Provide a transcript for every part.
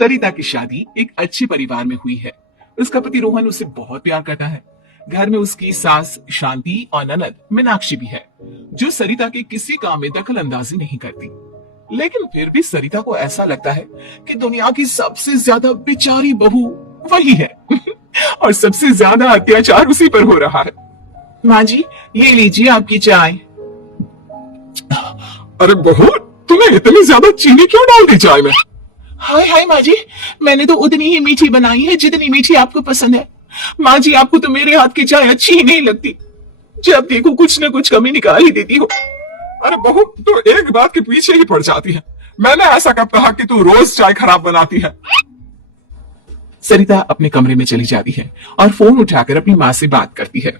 सरिता की शादी एक अच्छे परिवार में हुई है। उसका पति रोहन उसे बहुत प्यार करता है। घर में उसकी सास शांति और ननद मीनाक्षी भी है, जो सरिता के किसी काम में दखल अंदाजी नहीं करती। लेकिन फिर भी सरिता को ऐसा लगता है कि दुनिया की सबसे ज्यादा बेचारी बहू वही है और सबसे ज्यादा अत्याचार उसी पर हो रहा है। माँ जी, ये लीजिए आपकी चाय। अरे बहू, तुम्हें इतनी ज्यादा चीनी क्यों डाल दी चाय में? हाय हाय माँ जी, मैंने तो उतनी ही मीठी बनाई है जितनी मीठी आपको पसंद है। माँ जी, आपको तो मेरे हाथ की चाय अच्छी ही नहीं लगती। जब देखो कुछ न कुछ कमी निकाल ही देती हो। अरे बहू, तू एक बात के पीछे ही पड़ जाती है। मैंने ऐसा कब कहा कि तू रोज चाय खराब बनाती है? सरिता अपने कमरे में चली जाती है और फोन उठाकर अपनी माँ से बात करती है।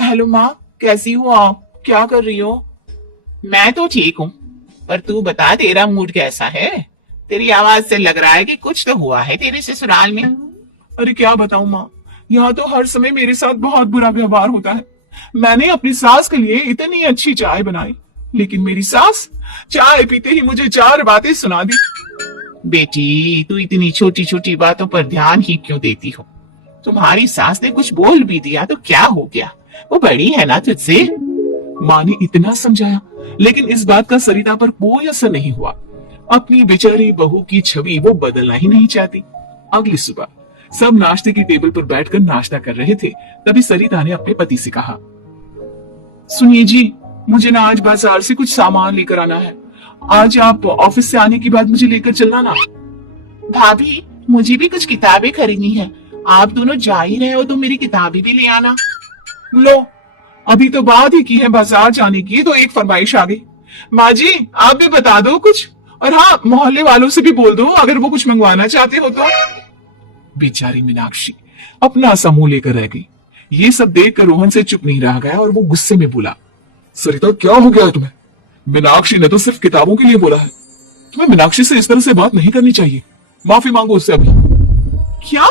हेलो माँ, कैसी हो आप? क्या कर रही हो? मैं तो ठीक हूँ, पर तू बता तेरा मूड कैसा है? तेरी आवाज से लग रहा है कि कुछ तो हुआ है तेरे ससुराल में। अरे क्या बताऊँ माँ, यहाँ तो हर समय मेरे साथ बहुत बुरा व्यवहार होता है। मैंने अपनी सास के लिए इतनी अच्छी चाय बनाई, लेकिन मेरी सास चाय पीते ही मुझे 4 बातें सुना दी। बेटी, तू इतनी छोटी छोटी बातों पर ध्यान ही क्यों देती हो? तुम्हारी सास ने कुछ बोल भी दिया तो क्या हो गया? वो बड़ी है ना तुझसे। माँ ने इतना समझाया, लेकिन इस बात का सरिता पर कोई असर नहीं हुआ। अपनी बेचारी बहू की छवि वो बदलना ही नहीं चाहती। अगली सुबह सब नाश्ते की टेबल पर बैठकर नाश्ता कर रहे थे, तभी सरिता ने अपने पति से कहा, सुनिए जी, मुझे ना आज बाजार से कुछ सामान लेकर आना है। आज आप ऑफिस से आने के बाद मुझे लेकर चलना ना। भाभी, मुझे भी कुछ किताबें खरीदनी है। आप दोनों जा ही रहे हो तो मेरी किताबें भी ले आना। लो, अभी तो बात ही की है बाजार जाने की, तो एक फरमाइश आ गई। माँ जी, आप भी बता दो कुछ, और हाँ, मोहल्ले वालों से भी बोल दो अगर वो कुछ मंगवाना चाहते हो तो। बेचारी मीनाक्षी अपना सा मुंह लेकर रह गई। ये सब देखकर रोहन से चुप नहीं रह गया और वो गुस्से में बोला, सरिता, क्या हो गया है तुम्हें? मीनाक्षी ने तो सिर्फ किताबों के लिए बोला है। तुम्हें मीनाक्षी से इस तरह से बात नहीं करनी चाहिए। माफी मांगो उससे अभी। क्या?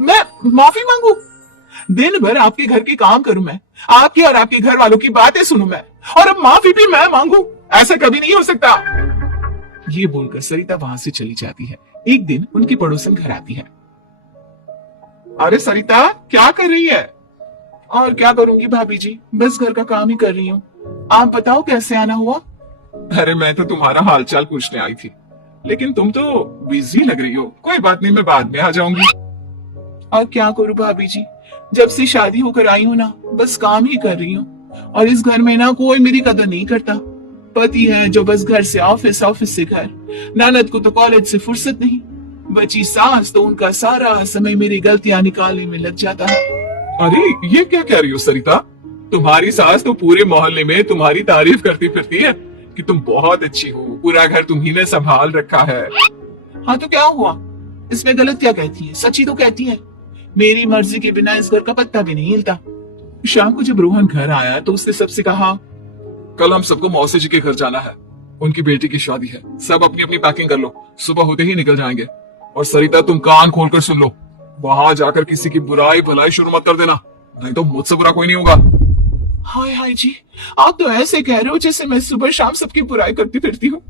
मैं माफी मांगू? दिन भर आपके घर के काम करूं मैं, आपके और आपके घर वालों की बातें सुनूं मैं, और अब माफी भी मैं मांगू? ऐसा कभी नहीं हो सकता। ये बोलकर सरिता वहां से चली जाती है। एक दिन उनकी पड़ोसन घर आती है। अरे सरिता, क्या कर रही है? और क्या करूंगी भाभी जी, बस घर का काम ही कर रही हूँ। आप बताओ कैसे आना हुआ? अरे मैं तो तुम्हारा हालचाल पूछने आई थी, लेकिन तुम तो बिजी लग रही हो। कोई बात नहीं, मैं बाद में आ जाऊंगी। और क्या करूं भाभी जी, जब से शादी होकर आई हूँ ना, बस काम ही कर रही हूँ। और इस घर में ना कोई मेरी कदर नहीं करता। पति है जो बस घर से ऑफिस, ऑफिस से घर। ननद को तो कॉलेज से फुर्सत नहीं। बची सास तो उनका सारा समय मेरी गलतियां निकालने में लग जाता है। अरे ये क्या कह रही हो सरिता? तुम्हारी सास तो पूरे मोहल्ले में तुम्हारी तारीफ करती फिरती है कि तुम बहुत अच्छी हो, पूरा घर तुम्ही ने संभाल रखा है। हाँ तो क्या हुआ? इसमें गलत क्या कहती है? सच्ची तो कहती है। मेरी मर्जी के बिना इस घर का पत्ता भी नहीं हिलता। शाम को जब रोहन घर आया तो उसने सबसे कहा, कल हम सबको मौसी जी के घर जाना है। उनकी बेटी की शादी है। सब अपनी अपनी पैकिंग कर लो, सुबह होते ही निकल जाएंगे। और सरिता, तुम कान खोलकर सुन लो, वहां जाकर किसी की बुराई भलाई शुरू मत कर देना, नहीं तो मुझसे बुरा कोई नहीं होगा। हाय हाय जी, आप तो ऐसे कह रहे हो जैसे मैं सुबह शाम सबकी बुराई करती फिरती हूँ।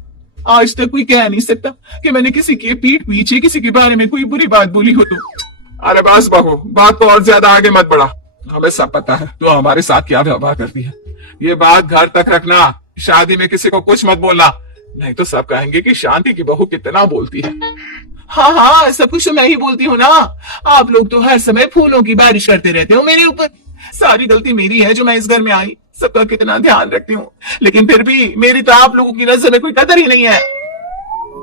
आज तक कोई कह नहीं सकता कि मैंने किसी की पीठ पीछे किसी के बारे में कोई बुरी बात बोली हो तो। अरे बस बहू, बात को और ज्यादा आगे मत बढ़ा। हमें सब पता है तो हमारे साथ क्या व्यवहार करती है। ये बात घर तक रखना, शादी में किसी को कुछ मत बोलना, नहीं तो सब कहेंगे कि शांति की बहू कितना बोलती है। हाँ हाँ, सब कुछ तो मैं ही बोलती हूँ ना। आप लोग तो हर समय फूलों की बारिश करते रहते हो मेरे ऊपर। सारी गलती मेरी है जो मैं इस घर में आई, सबका कितना ध्यान रखती हूँ, लेकिन फिर भी मेरी तो आप लोगों की नजर में कोई कदर ही नहीं है।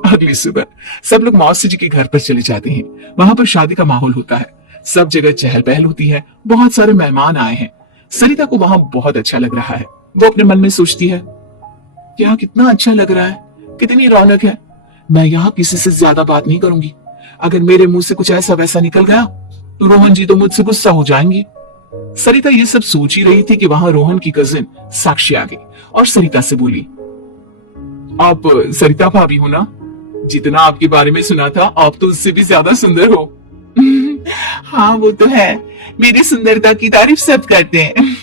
अगली सुबह सब लोग मौसी जी के घर पर चले जाते हैं। वहां पर शादी का माहौल होता है, सब जगह चहल पहल होती है, बहुत सारे मेहमान आए हैं। सरिता को वहां बहुत अच्छा लग रहा है। वो अपने मन में सोचती है, यहाँ कितना अच्छा लग रहा है, कितनी रौनक है। मैं यहाँ किसी से ज्यादा बात नहीं करूंगी। अगर मेरे मुंह से कुछ ऐसा वैसा निकल गया तो रोहन जी तो मुझसे गुस्सा हो जाएंगे। सरिता ये सब सोच ही रही थी कि वहां रोहन की कजिन साक्षी आ गई और सरिता से बोली, आप सरिता भाभी हो ना? जितना आपके बारे में सुना था, आप तो उससे भी ज्यादा सुंदर हो। हाँ वो तो है, मेरी सुंदरता की तारीफ सब करते हैं।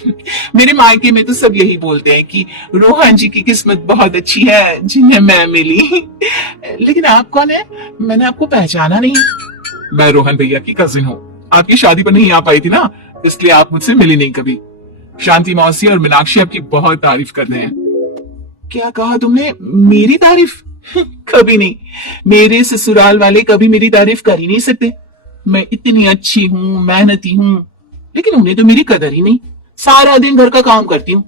मेरे मायके में तो सब यही बोलते हैं कि रोहन जी की किस्मत बहुत अच्छी है जिन्हें मैं मिली। लेकिन आप कौन है? मैंने आपको पहचाना नहीं। मैं रोहन भैया की कजिन हूँ। आपकी शादी पर नहीं आ पाई थी ना, इसलिए आप मुझसे मिली नहीं कभी। शांति मौसी और मीनाक्षी आपकी बहुत तारीफ करते हैं। क्या कहा तुमने? मेरी तारीफ? कभी नहीं। मेरे ससुराल वाले कभी मेरी तारीफ कर ही नहीं सकते। मैं इतनी अच्छी हूँ, मेहनती हूँ, लेकिन उन्हें तो मेरी कदर ही नहीं। सारा दिन घर का काम करती हूँ,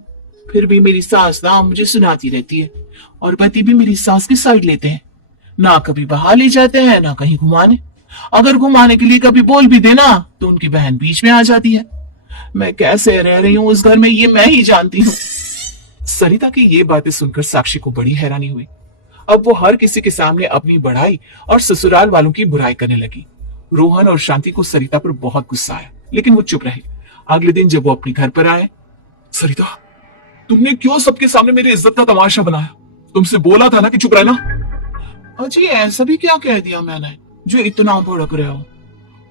फिर भी मेरी सास ना मुझे सुनाती रहती है, और पति भी मेरी सास की साइड लेते हैं। ना कभी बाहर ले जाते हैं, ना कहीं घुमाने। अगर घुमाने के लिए कभी बोल भी देना तो उनकी बहन बीच में आ जाती है। मैं कैसे रह रही हूँ उस घर में, ये मैं ही जानती हूँ। सरिता की ये बातें सुनकर साक्षी को बड़ी हैरानी हुई। अब वो हर किसी के सामने अपनी बढ़ाई और ससुराल वालों की बुराई करने लगी। रोहन और शांति को सरिता पर बहुत गुस्सा आया, लेकिन वो चुप रहे। अगले दिन जब वो अपने घर पर आए, सरिता, तुमने क्यों सबके सामने मेरी इज्जत का तमाशा बनाया? तुमसे बोला था ना कि चुप रहना। अजी ऐसा भी क्या कह दिया मैंने जो इतना भड़क रहे हो?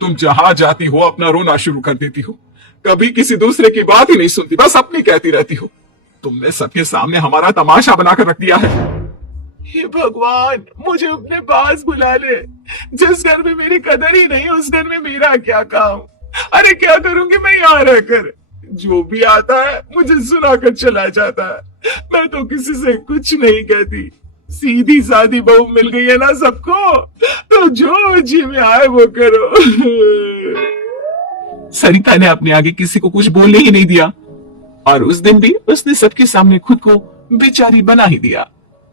तुम जहां जाती हो अपना रोना शुरू कर देती हो, कभी किसी दूसरे की बात ही नहीं सुनती, बस अपनी कहती रहती हो। तुमने सबके सामने हमारा तमाशा बनाकर रख दिया है। हे भगवान, मुझे अपने पास बुला ले। जिस घर में मेरी कदर ही नहीं, उस घर में मेरा क्या काम? अरे क्या करूंगी मैं यहाँ रहकर? जो भी आता है मुझे सुनाकर चला जाता है। मैं तो किसी से कुछ नहीं कहती। सीधी सादी बहू मिल गई है ना सबको, तो जो जी में आए वो करो। सरिता ने अपने आगे किसी को कुछ बोलने ही नहीं दिया, और उस दिन भी उसने सबके सामने खुद को बेचारी बना ही दिया।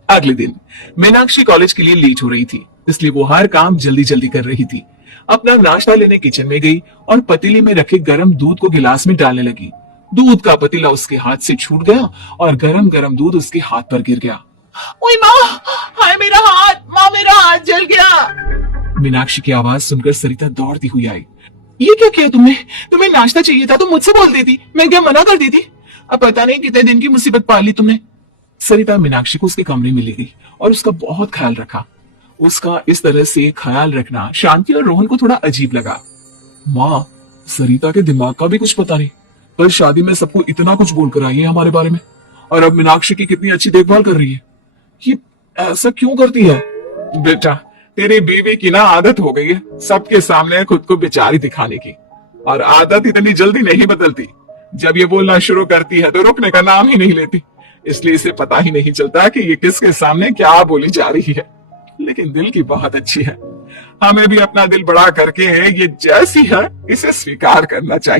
अगले दिन मीनाक्षी कॉलेज के लिए लेट हो रही थी, इसलिए वो हर काम जल्दी जल्दी कर रही थी। अपना नाश्ता लेने किचन में गई और पतीली में रखे गरम दूध को गिलास में डालने लगी। दूध का पतीला उसके हाथ से छूट गया और गरम गरम दूध उसके हाथ पर गिर गया। ओए माँ, हाय मेरा हाथ, माँ मेरा हाथ जल गया। मीनाक्षी की आवाज सुनकर सरिता दौड़ती हुई आई। ये क्या किया तुमने? तुम्हें नाश्ता चाहिए था तो मुझसे बोल देती, मैं क्या मना कर देती? अब पता नहीं कितने दिन की मुसीबत पाल ली तुमने। सरिता मीनाक्षी को उसके कमरे में ले गई और उसका बहुत ख्याल रखा। उसका इस तरह से ख्याल रखना शांति और रोहन को थोड़ा अजीब लगा। माँ, सरिता के दिमाग का भी कुछ पता नहीं, पर शादी में सबको इतना कुछ बोलकर आई है हमारे बारे में, और अब मीनाक्षी की कितनी अच्छी देखभाल कर रही है। ये ऐसा क्यों करती है? बेटा, तेरी बीवी की ना आदत हो गई है सबके सामने खुद को बेचारी दिखाने की, और आदत इतनी जल्दी नहीं बदलती। जब ये बोलना शुरू करती है तो रुकने का नाम ही नहीं लेती, इसलिए इसे पता ही नहीं चलता कि ये किसके सामने क्या बोली जा रही है। लेकिन दिल की बहुत अच्छी है। हमें भी अपना दिल बड़ा करके ये जैसी है इसे स्वीकार करना चाहिए।